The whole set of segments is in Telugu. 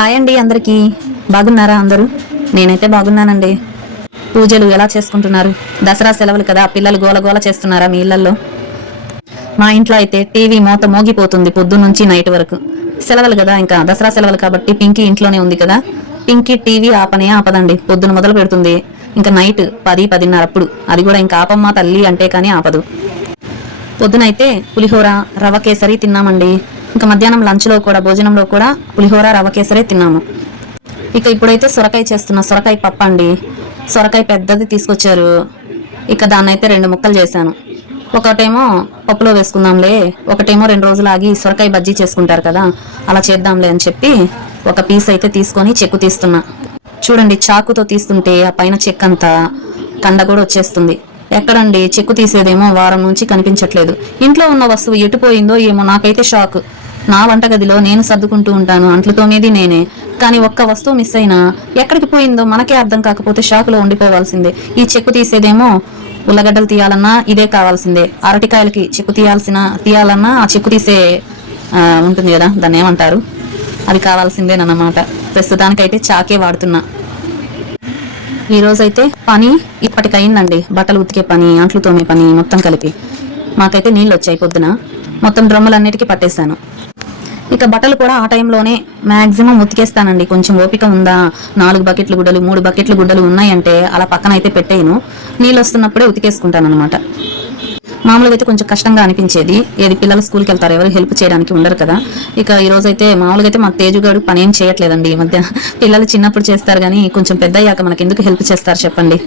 హాయ్ అండి అందరికీ. బాగున్నారా అందరూ? నేనైతే బాగున్నానండి. పూజలు ఎలా చేసుకుంటున్నారు? దసరా సెలవులు కదా పిల్లలు గోల గోల చేస్తున్నారా మీ ఇళ్ళలో మా ఇంట్లో అయితే టీవీ మూత మోగిపోతుంది పొద్దు నుంచి నైట్ వరకు. సెలవులు కదా ఇంకా దసరా సెలవులు కాబట్టి పింకీ ఇంట్లోనే ఉంది కదా. పింకీ టీవీ ఆపనే ఆపదండి పొద్దున మొదలు పెడుతుంది. ఇంకా నైట్ పది పదిన్నర అప్పుడు. అది కూడా ఇంకా ఆపమ్మ తల్లి అంటే కానీ ఆపదు. పొద్దునైతే పులిహోర రవ కేసరి తిన్నామండి. ఇంకా మధ్యాహ్నం లంచ్లో కూడా భోజనంలో కూడా పులిహోర రవ కేసరే తిన్నాము. ఇక ఇప్పుడైతే సొరకాయ చేస్తున్నా సొరకాయ పప్పు అండి. సొరకాయ పెద్దది తీసుకొచ్చారు. ఇక దాన్ని అయితే రెండు ముక్కలు చేశాను. ఒకటేమో పప్పులో వేసుకుందాంలే ఒకటేమో రెండు రోజులు ఆగి సొరకాయ బజ్జీ చేసుకుంటారు కదా అలా చేద్దాంలే అని చెప్పి ఒక పీస్ అయితే తీసుకొని చెక్కు తీస్తున్నా. చూడండి చాకుతో తీస్తుంటే ఆ పైన చెక్ అంతా కండ కూడా వచ్చేస్తుంది. ఎక్కడండి? చెక్కు తీసేదేమో వారం నుంచి కనిపించట్లేదు. ఇంట్లో ఉన్న వస్తువు ఎటుపోయిందో ఏమో నాకైతే షాక్. నా వంటగదిలో నేను సర్దుకుంటూ ఉంటాను అంట్లు తోమేది నేనే. కానీ ఒక్క వస్తువు మిస్ అయినా ఎక్కడికి పోయిందో మనకే అర్థం కాకపోతే షాక్లో ఉండిపోవాల్సిందే. ఈ చెక్కు తీసేదేమో ఉల్లగడ్డలు తీయాలన్నా ఇదే కావాల్సిందే. అరటికాయలకి చెక్కు తీయాల్సిన తీయాలన్నా ఆ చెక్కు తీసే ఉంటుంది కదా దాన్ని ఏమంటారు? అది కావాల్సిందేనన్నమాట ప్రస్తుతానికైతే చాకే వాడుతున్నా. ఈ రోజైతే పని ఇప్పటికయిందండి బట్టలు ఉతికే పని అంట్లు తోమే పని మొత్తం కలిపి. మాకైతే నీళ్ళు వచ్చాయి పొద్దున. మొత్తం డ్రమ్ములన్నిటికీ పట్టేశాను. ఇక బట్టలు కూడా ఆ టైంలోనే మాక్సిమం ఉతికేస్తానండి. కొంచెం ఓపిక ఉందా? నాలుగు బకెట్లు గుడ్డలు మూడు బకెట్లు గుడ్డలు ఉన్నాయంటే అలా పక్కన అయితే పెట్టేయను. నీళ్ళు వస్తున్నప్పుడే ఉతికేసుకుంటాను అనమాట మామూలుగా అయితే కొంచెం కష్టంగా అనిపించేది. ఏది పిల్లలు స్కూల్కి వెళ్తారు ఎవరు హెల్ప్ చేయడానికి ఉండరు కదా. ఇక ఈ రోజు అయితే మామూలుగా అయితే మా తేజుగాడు పని ఏం చేయట్లేదండి ఈ మధ్య. పిల్లలు చిన్నప్పుడు చేస్తారు కానీ కొంచెం పెద్ద అయ్యాక మనకి ఎందుకు హెల్ప్ చేస్తారు చెప్పండి.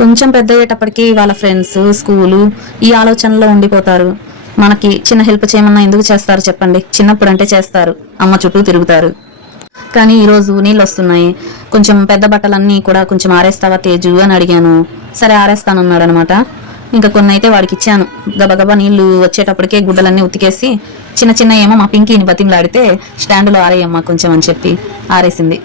కొంచెం పెద్ద అయ్యేటప్పటికి వాళ్ళ ఫ్రెండ్స్ స్కూలు ఈ ఆలోచనలో ఉండిపోతారు. మనకి చిన్న హెల్ప్ చేయమన్నా ఎందుకు చేస్తారు చెప్పండి. చిన్నప్పుడు అంటే చేస్తారు. అమ్మ చుట్టూ తిరుగుతారు. కానీ ఈరోజు నీళ్ళు వస్తున్నాయి కొంచెం పెద్ద బట్టలన్నీ కూడా కొంచెం ఆరేస్తావా తేజు అని అడిగాను. సరే ఆరేస్తానన్నాడు అనమాట ఇంకా కొన్ని అయితే వాడికి ఇచ్చాను గబగబా నీళ్ళు వచ్చేటప్పటికే గుడ్డలన్నీ ఉతికేసి చిన్న చిన్న ఏమో మా పింకీని బతిమలాడితే స్టాండ్లో ఆరేయమ్మా కొంచెం అని చెప్పి ఆరేసింది.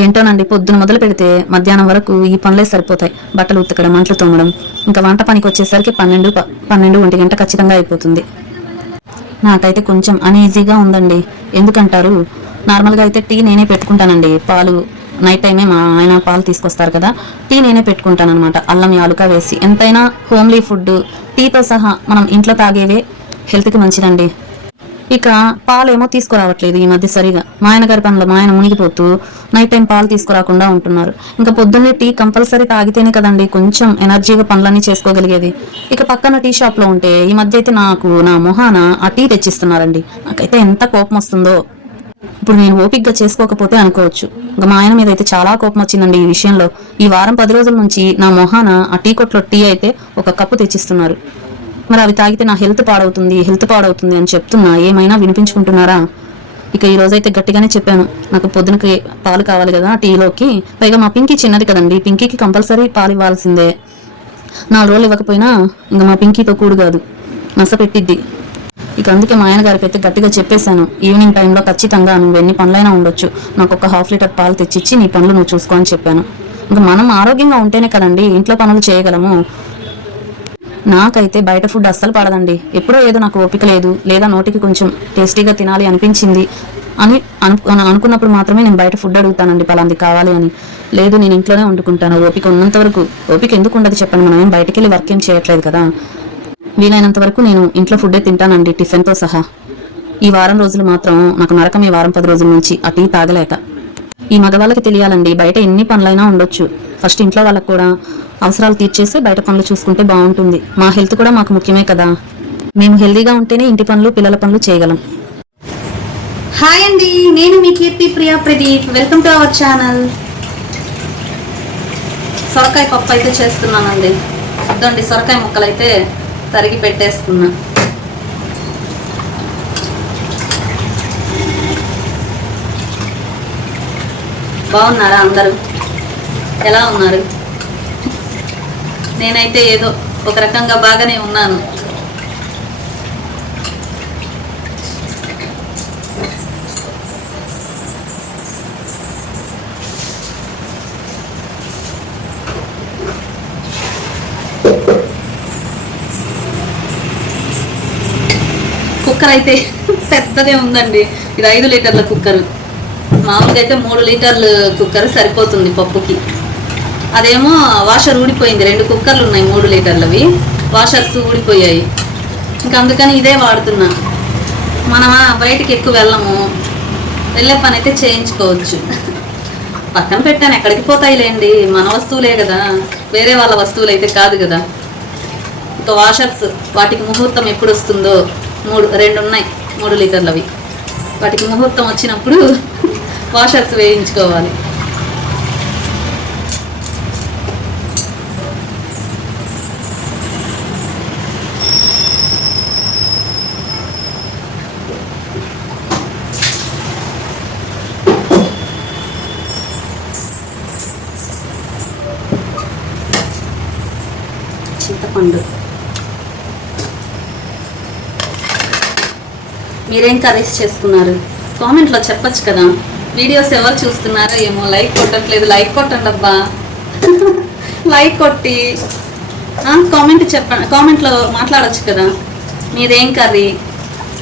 ఏంటోనండి పొద్దున మొదలు పెడితే మధ్యాహ్నం వరకు ఈ పనులే సరిపోతాయి. బట్టలు ఉతకడం మంటలు తోమడం ఇంకా వంట పనికి వచ్చేసరికి పన్నెండు పన్నెండు ఒంటి గంట ఖచ్చితంగా అయిపోతుంది. నాకైతే కొంచెం అన్ఈజీగా ఉందండి. ఎందుకంటారు? నార్మల్గా అయితే టీ నేనే పెట్టుకుంటానండి. పాలు నైట్ టైమే మా ఆయన పాలు తీసుకొస్తారు కదా టీ నేనే పెట్టుకుంటాను అనమాట అల్లం యాలుక వేసి ఎంతైనా హోమ్లీ ఫుడ్ టీతో సహా మనం ఇంట్లో తాగేవే హెల్త్కి మంచిదండి. ఇక పాలేమో తీసుకురావట్లేదు ఈ మధ్య సరిగా. మా ఆయన గారి పనులు మా ఆయన మునిగిపోతూ నైట్ టైం పాలు తీసుకురాకుండా ఉంటున్నారు. ఇంకా పొద్దున్నే టీ కంపల్సరీ తాగితేనే కదండి కొంచెం ఎనర్జీగా పనులన్నీ చేసుకోగలిగేది. ఇక పక్కన టీ షాప్లో ఉంటే ఈ మధ్య అయితే నాకు నా మొహాన ఆ టీ తెచ్చిస్తున్నారండి. నాకైతే ఎంత కోపం వస్తుందో. ఇప్పుడు నేను ఓపిక్గా చేసుకోకపోతే అనుకోవచ్చు. ఇంకా మా ఆయన మీద అయితే చాలా కోపం వచ్చిందండి ఈ విషయంలో. ఈ వారం పది రోజుల నుంచి నా మొహాన ఆ టీ కొట్లో టీ అయితే ఒక కప్పు తెచ్చిస్తున్నారు. మరి అవి తాగితే నా హెల్త్ పాడవుతుంది హెల్త్ పాడవుతుంది అని చెప్తున్నా. ఏమైనా వినిపించుకుంటున్నారా? ఇక ఈ రోజైతే గట్టిగానే చెప్పాను. నాకు పొద్దునకి పాలు కావాలి కదా టీలోకి. పైగా మా పింకీ చిన్నది కదండి. పింకీకి కంపల్సరీ పాలు ఇవ్వాల్సిందే. నాలుగు రోజులు ఇవ్వకపోయినా ఇంకా మా పింకీతో కూడు కాదు. నసపెట్టిద్ది ఇక అందుకే మా ఆయన గారికి అయితే గట్టిగా చెప్పేశాను. ఈవినింగ్ టైంలో ఖచ్చితంగా నువ్వు ఎన్ని పనులైనా ఉండొచ్చు. నాకు ఒక హాఫ్ లీటర్ పాలు తెచ్చిచ్చి నీ పనులు నువ్వు చూసుకో అని చెప్పాను. ఇంకా మనం ఆరోగ్యంగా ఉంటేనే కదండి ఇంట్లో పనులు చేయగలము. నాకైతే బయట ఫుడ్ అస్సలు పడదండి. ఎప్పుడో ఏదో నాకు ఓపిక లేదు. లేదా నోటికి కొంచెం టేస్టీగా తినాలి అనిపించింది అని అను అనుకున్నప్పుడు మాత్రమే నేను బయట ఫుడ్ అడుగుతానండి పలాంది కావాలి అని. లేదు నేను ఇంట్లోనే వండుకుంటాను. ఓపిక ఉన్నంత వరకు ఓపిక ఎందుకు ఉండదు చెప్పండి. మనం ఏం వర్క్ ఏం చేయట్లేదు కదా. వీలైనంత వరకు నేను ఇంట్లో ఫుడ్డే తింటానండి టిఫిన్తో సహా. ఈ వారం రోజులు మాత్రం నాకు నరకం ఈ వారం పది రోజుల నుంచి ఆ టీ తాగలేక. ఈ మగవాళ్ళకి తెలియాలండి బయట ఎన్ని పనులైనా ఉండొచ్చు. ఫస్ట్ ఇంట్లో వాళ్ళకి కూడా అవసరాలు తీర్చేసి బయట పనులు చూసుకుంటే బాగుంటుంది. మా హెల్త్ కూడా మాకు ముఖ్యమే కదా. మేము హెల్దీగా ఉంటేనే ఇంటి పనులు పిల్లల పనులు చేయగలం. హాయ్ అండి నేను మీ Keerthi Priya Pradeep. Welcome to our channel సొరకాయ పప్పు అయితే చేస్తున్నానండి. వద్దండి సొరకాయ ముక్కలు అయితే తరిగి పెట్టేస్తున్నా. బాగున్నారా అందరూ? ఎలా ఉన్నారు? నేనైతే ఏదో ఒక రకంగా బాగానే ఉన్నాను. కుక్కర్ అయితే పెద్దదే ఉందండి. ఇది ఐదు లీటర్ల కుక్కర్ మామూలుగా అయితే మూడు లీటర్లు కుక్కర్ సరిపోతుంది పప్పుకి. అదేమో వాషర్ ఊడిపోయింది. రెండు కుక్కర్లు ఉన్నాయి మూడు లీటర్లవి. వాషర్స్ ఊడిపోయాయి. ఇంకా అందుకని ఇదే వాడుతున్నా. మనమా బయటికి ఎక్కువ వెళ్ళము. వెళ్ళే పని అయితే చేయించుకోవచ్చు. పక్కన పెట్టాను. ఎక్కడికి పోతాయిలేండి? మన వస్తువులే కదా. వేరే వాళ్ళ వస్తువులు అయితే కాదు కదా. ఇంకా వాషర్స్ వాటికి ముహూర్తం ఎప్పుడు వస్తుందో మూడు రెండు ఉన్నాయి మూడు లీటర్లవి. వాటికి ముహూర్తం వచ్చినప్పుడు వాషర్స్ వేయించుకోవాలి. చింతపండు. మీరేం కర్రీస్ చేసుకున్నారు? కామెంట్లో చెప్పచ్చు కదా. వీడియోస్ ఎవరు చూస్తున్నారో ఏమో లైక్ కొట్టట్లేదు. లైక్ కొట్టండి అబ్బా. లైక్ కొట్టి కామెంట్ చెప్పండి కామెంట్లో మాట్లాడచ్చు కదా. మీదేం కర్రీ?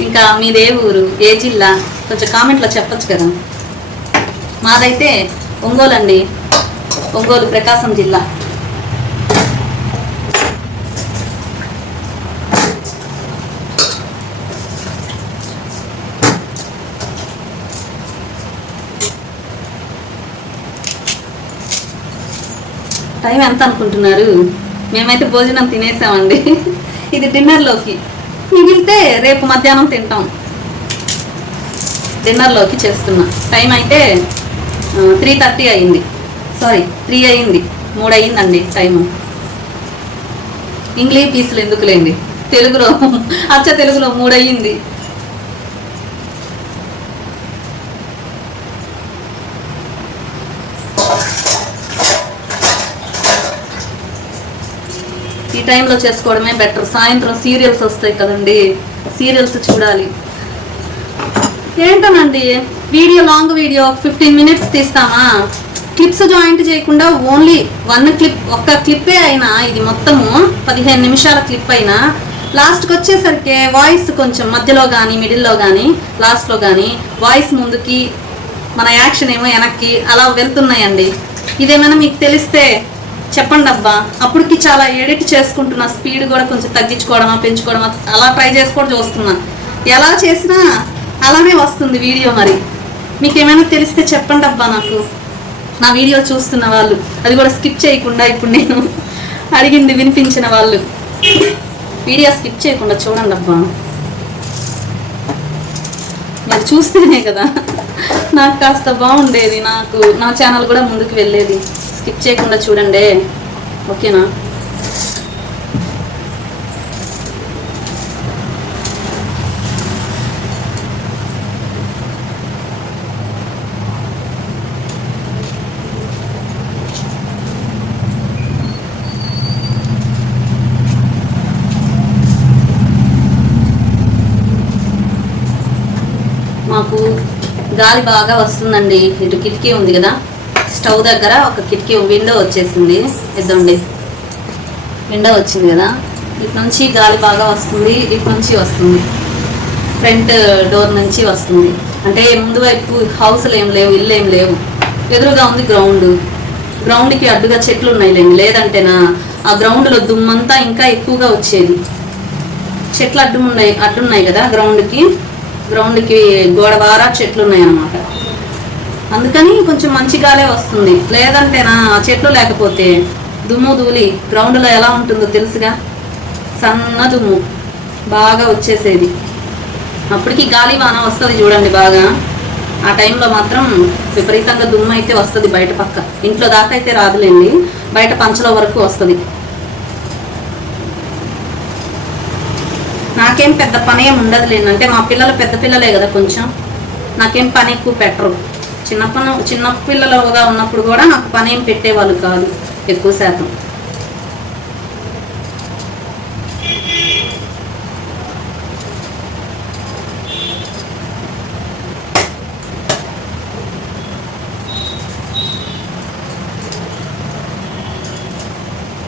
ఇంకా మీదే ఊరు ఏ జిల్లా? కొంచెం కామెంట్లో చెప్పచ్చు కదా. మాదైతే ఒంగోలు అండి ఒంగోలు ప్రకాశం జిల్లా. టైం ఎంత అనుకుంటున్నారు? మేమైతే భోజనం తినేసామండి. ఇది డిన్నర్లోకి. మిగిలితే రేపు మధ్యాహ్నం తింటాం. డిన్నర్లోకి చేస్తున్నా. టైం అయితే త్రీ థర్టీ అయింది. సారీ త్రీ అయింది. మూడు అయిందండి టైము. ఇంగ్లీష్ పీసులు ఎందుకులేండి? తెలుగులో అచ్చ తెలుగులో మూడు అయ్యింది. టైంలో చేసుకోవడమే బెటర్ సాయంత్రం సీరియల్స్ వస్తాయి కదండి. సీరియల్స్ చూడాలి. ఏంటనండి? Video long video fifteen minutes తీస్తామా? Clips joint చేయకుండా ఓన్లీ వన్ క్లిప్ ఒక్క క్లిప్పే అయినా ఇది మొత్తము పదిహేను నిమిషాల క్లిప్ అయినా లాస్ట్కి వచ్చేసరికి వాయిస్ కొంచెం మధ్యలో కానీ మిడిల్లో కానీ లాస్ట్లో కానీ వాయిస్ ముందుకి మన యాక్షన్ ఏమో వెనక్కి అలా వెళ్తున్నాయండి. ఇదేమైనా మీకు తెలిస్తే చెప్పండి అబ్బా. అప్పటికి చాలా ఎడిట్ చేసుకుంటున్నా స్పీడ్ కూడా కొంచెం తగ్గించుకోవడమా పెంచుకోవడమా అలా ట్రై చేసుకోవడం చూస్తున్నా. ఎలా చేసినా అలానే వస్తుంది వీడియో మరి. మీకు ఏమైనా తెలిస్తే చెప్పండి అబ్బా నాకు. నా వీడియో చూస్తున్న వాళ్ళు. అది కూడా స్కిప్ చేయకుండా ఇప్పుడు నేను అడిగింది వినిపించిన వాళ్ళు. వీడియో స్కిప్ చేయకుండా చూడండి అబ్బా. మీరు చూస్తేనే కదా. నాకు కాస్త బాగుండేది నాకు. నా ఛానల్ కూడా ముందుకు వెళ్ళేది. స్కిప్ చేయకుండా చూడండి. ఓకేనా? మాకు గాలి బాగా వస్తుందండి. ఇటు కిటికీ ఉంది కదా. స్టవ్ దగ్గర ఒక కిటికీ విండో వచ్చేసింది. ఇద్దండి విండో వచ్చింది కదా. ఇటు నుంచి గాలి బాగా వస్తుంది ఇటు నుంచి వస్తుంది. ఫ్రంట్ డోర్ నుంచి వస్తుంది. అంటే ముందు వైపు హౌస్లు ఏం లేవు ఇల్లు ఏం లేవు. ఎదురుగా ఉంది గ్రౌండ్. గ్రౌండ్కి అడ్డుగా చెట్లు ఉన్నాయిలేండి. లేదంటేనా ఆ గ్రౌండ్లో దుమ్మంతా ఇంకా ఎక్కువగా వచ్చేది. చెట్లు అడ్డు ఉన్నాయి అడ్డున్నాయి కదా గ్రౌండ్కి. గ్రౌండ్కి గోడ వారా చెట్లు ఉన్నాయి అన్నమాట అందుకని కొంచెం మంచి గాలే వస్తుంది. లేదంటేనా ఆ చెట్లు లేకపోతే దుమ్ము ధూళి గ్రౌండ్లో ఎలా ఉంటుందో తెలుసుగా? సన్న దుమ్ము బాగా వచ్చేసేది. అప్పటికి గాలి వాన వస్తుంది చూడండి బాగా. ఆ టైంలో మాత్రం విపరీతంగా దుమ్ము అయితే వస్తుంది బయట పక్క. ఇంట్లో దాకా అయితే రాదులేండి. బయట పంచలో వరకు వస్తుంది. నాకేం పెద్ద పని ఏం ఉండదులేండి. అంటే మా పిల్లలు పెద్ద పిల్లలే కదా కొంచెం. నాకేం పని ఎక్కువ పెట్టరు. చిన్నప్పన చిన్న పిల్లలుగా ఉన్నప్పుడు కూడా నాకు పని ఏం పెట్టేవాళ్ళు కాదు ఎక్కువ శాతం.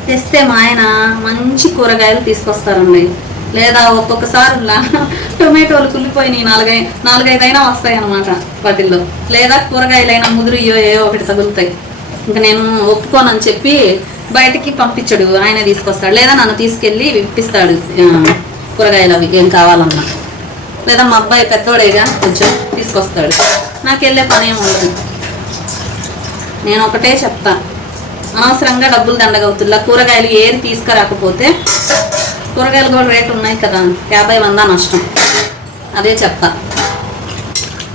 తెస్తే మా ఆయన మంచి కూరగాయలు తీసుకొస్తారండి. లేదా ఒక్కొక్కసారి టొమాటోలు కుళ్ళిపోయినాయి నాలుగై నాలుగైదైనా వస్తాయి అనమాట వాటిల్లో. లేదా కూరగాయలైనా ముదురు ఏవో ఒకటి తగులుతాయి. ఇంకా నేను ఒప్పుకోనని చెప్పి బయటికి పంపించడు ఆయన తీసుకొస్తాడు. లేదా నన్ను తీసుకెళ్ళి విప్పిస్తాడు కూరగాయలు అవి ఏం కావాలన్నా. లేదా మా అబ్బాయి పెద్దోడేగా కొంచెం తీసుకొస్తాడు. నాకు వెళ్ళే పని ఏమి ఉండదు. నేను ఒకటే చెప్తా. అనవసరంగా డబ్బులు దండగవుతుల్లా కూరగాయలు ఏది తీసుకురాకపోతే కూరగాయలు కూడా రేటు ఉన్నాయి కదా. యాభై వంద నష్టం. అదే చెప్తా.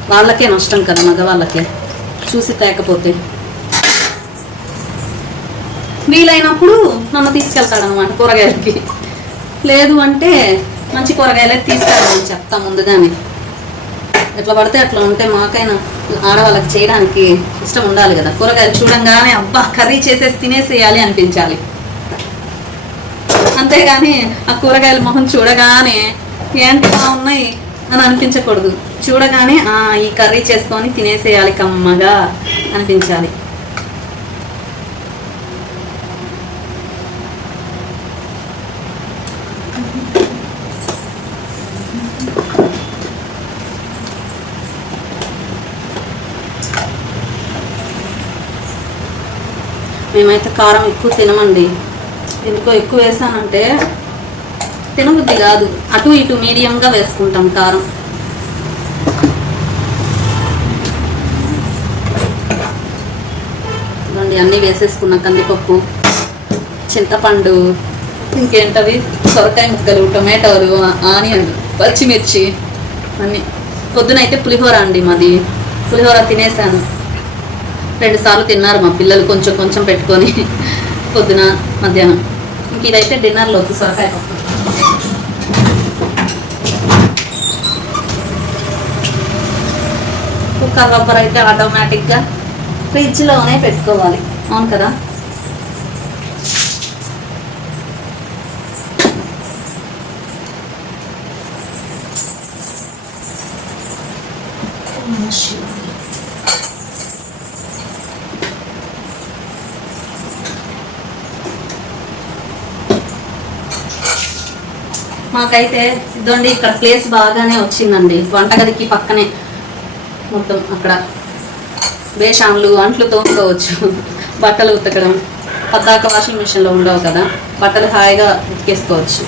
వాళ్ళకే నష్టం కదా మగవాళ్ళకే. చూసి తేకపోతే. వీలైనప్పుడు నన్ను తీసుకెళ్తాడనమాట కూరగాయలకి. లేదు అంటే మంచి కూరగాయలే తీసుకెళ్ళమని చెప్తా ముందుగానే. ఎట్లా పడితే అట్లా ఉంటే మాకైనా ఆడవాళ్ళకి చేయడానికి ఇష్టం ఉండాలి కదా. కూరగాయలు చూడంగానే అబ్బా కర్రీ చేసేసి తినేసేయాలి అనిపించాలి. అంతేగాని ఆ కూరగాయల మొహం చూడగానే ఏంటి బాగున్నాయి అని అనిపించకూడదు. చూడగానే ఆ ఈ కర్రీ చేసుకొని తినేసేయాలి కమ్మగా అనిపించాలి. మేమైతే కారం ఎక్కువ తినమండి. ఎందుకో ఎక్కువ వేసానంటే తినబుద్ది కాదు. అటు ఇటు మీడియంగా వేసుకుంటాం కారం. ఇవ్వండి అన్నీ వేసేసుకున్న కందిపప్పు చింతపండు ఇంకేంటవి? సొరకాయ ముక్కలు టొమాటోలు ఆనియన్ పచ్చిమిర్చి అన్నీ. పొద్దునైతే పులిహోర అండి మాది. పులిహోర తినేసాను. రెండుసార్లు తిన్నారు మా పిల్లలు కొంచెం కొంచెం పెట్టుకొని పొద్దున మధ్యాహ్నం. మీరు ఇదైతే డిన్నర్లోకి సొరకాయ పప్పు కుక్కర్ రబ్బర్ అయితే ఆటోమేటిక్గా ఫ్రిడ్జ్లోనే పెట్టుకోవాలి. అవును కదా? మాకైతే ఇదండి ఇక్కడ ప్లేస్ బాగానే వచ్చిందండి. వంటగదికి పక్కనే మొత్తం అక్కడ. బేషాన్లు అంట్లు తోముకోవచ్చు బట్టలు ఉతకడం. పద్దాక వాషింగ్ మిషన్లో ఉండవు కదా. బట్టలు హాయిగా ఉతికేసుకోవచ్చు.